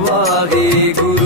ਵਾਹਿਗੁਰੂ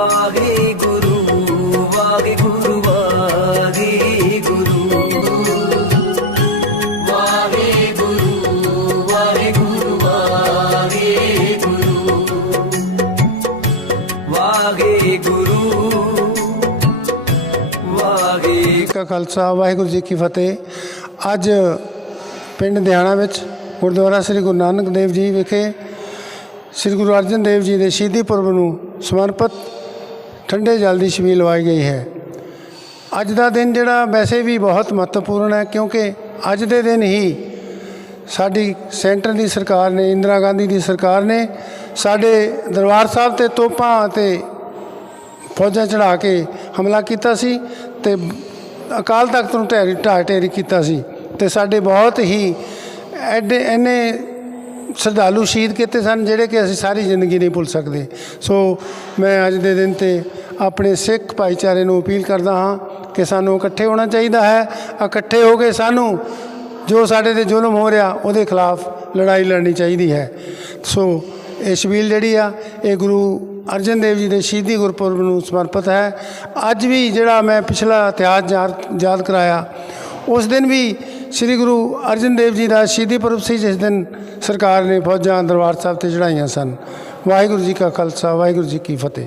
ਵਾਹਿਗੁਰੂ ਵਾਹਿਗੁਰੂ ਜੀ ਕੀ ਫਤਿਹ। ਅੱਜ ਪਿੰਡ ਦਿਹਾਣਾ ਵਿੱਚ ਗੁਰਦੁਆਰਾ ਸ੍ਰੀ ਗੁਰੂ ਨਾਨਕ ਦੇਵ ਜੀ ਵਿਖੇ ਸ੍ਰੀ ਗੁਰੂ ਅਰਜਨ ਦੇਵ ਜੀ ਦੇ ਸ਼ਹੀਦੀ ਪੁਰਬ ਨੂੰ ਸਮਰਪਿਤ ਠੰਡੇ ਜਲ ਦੀ ਛਬੀਲ ਲਵਾਈ ਗਈ ਹੈ। ਅੱਜ ਦਾ ਦਿਨ ਜਿਹੜਾ ਵੈਸੇ ਵੀ ਬਹੁਤ ਮਹੱਤਵਪੂਰਨ ਹੈ ਕਿਉਂਕਿ ਅੱਜ ਦੇ ਦਿਨ ਹੀ ਸਾਡੀ ਸੈਂਟਰ ਦੀ ਸਰਕਾਰ ਨੇ, ਇੰਦਰਾ ਗਾਂਧੀ ਦੀ ਸਰਕਾਰ ਨੇ ਸਾਡੇ ਦਰਬਾਰ ਸਾਹਿਬ ਤੇ ਤੋਪਾਂ ਤੇ ਫੌਜਾਂ ਚੜਾ ਕੇ ਹਮਲਾ ਕੀਤਾ ਸੀ ਤੇ ਅਕਾਲ ਤਖਤ ਨੂੰ ਢਹਿ ਢਾਹ ਢੇਰੀ ਕੀਤਾ ਸੀ ਤੇ ਸਾਡੇ ਬਹੁਤ ਹੀ ਐਡੇ ਐਨੇ ਸ਼ਰਧਾਲੂ ਸ਼ਹੀਦ ਕੀਤੇ ਸਨ, ਜਿਹੜੇ ਕਿ ਅਸੀਂ ਸਾਰੀ ਜ਼ਿੰਦਗੀ ਨਹੀਂ ਭੁੱਲ ਸਕਦੇ। ਸੋ ਮੈਂ ਅੱਜ ਦੇ ਦਿਨ ਤੇ ਆਪਣੇ ਸਿੱਖ ਭਾਈਚਾਰੇ ਨੂੰ ਅਪੀਲ ਕਰਦਾ ਹਾਂ ਕਿ ਸਾਨੂੰ ਇਕੱਠੇ ਹੋਣਾ ਚਾਹੀਦਾ ਹੈ। ਇਕੱਠੇ ਹੋ ਕੇ ਸਾਨੂੰ ਜੋ ਸਾਡੇ ਤੇ ਜ਼ੁਲਮ ਹੋ ਰਿਹਾ, ਉਹਦੇ ਖਿਲਾਫ ਲੜਾਈ ਲੜਨੀ ਚਾਹੀਦੀ ਹੈ। ਸੋ ਇਹ ਸ਼ਬੀਲ ਜਿਹੜੀ ਆ, ਇਹ ਗੁਰੂ ਅਰਜਨ ਦੇਵ ਜੀ ਦੇ ਸ਼ਹੀਦੀ ਗੁਰਪੁਰਬ ਨੂੰ ਸਮਰਪਿਤ ਹੈ। ਅੱਜ ਵੀ ਜਿਹੜਾ ਮੈਂ ਪਿਛਲਾ ਇਤਿਹਾਸ ਯਾਦ ਯਾਦ ਕਰਾਇਆ, ਉਸ ਦਿਨ ਵੀ ਸ੍ਰੀ ਗੁਰੂ ਅਰਜਨ ਦੇਵ ਜੀ ਦਾ ਸ਼ਹੀਦੀ ਪੁਰਬ ਸੀ, ਜਿਸ ਦਿਨ ਸਰਕਾਰ ਨੇ ਫੌਜਾਂ ਦਰਬਾਰ ਸਾਹਿਬ ਤੇ ਚੜਾਈਆਂ ਸਨ। ਵਾਹਿਗੁਰੂ ਜੀ ਕਾ ਖਾਲਸਾ, ਵਾਹਿਗੁਰੂ ਜੀ ਕੀ ਫਤਿਹ।